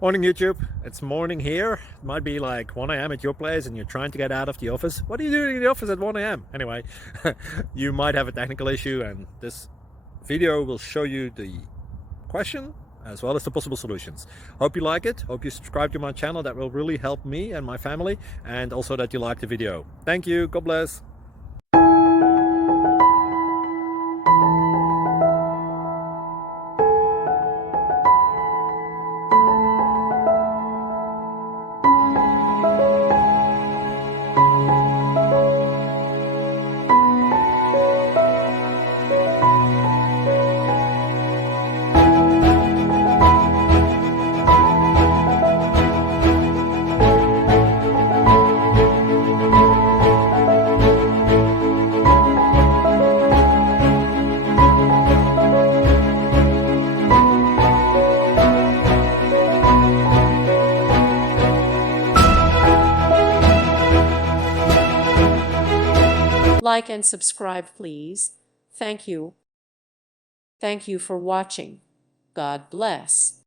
Morning YouTube, it's morning here. It might be like 1 a.m. at your place and you're trying to get out of the office. What are you doing in the office at 1 a.m.? Anyway, you might have a technical issue and this video will show you the question as well as the possible solutions. Hope you like it, hope you subscribe to my channel. That will really help me and my family, and also that you like the video. Thank you, God bless. Like and subscribe, please. Thank you. Thank you for watching. God bless.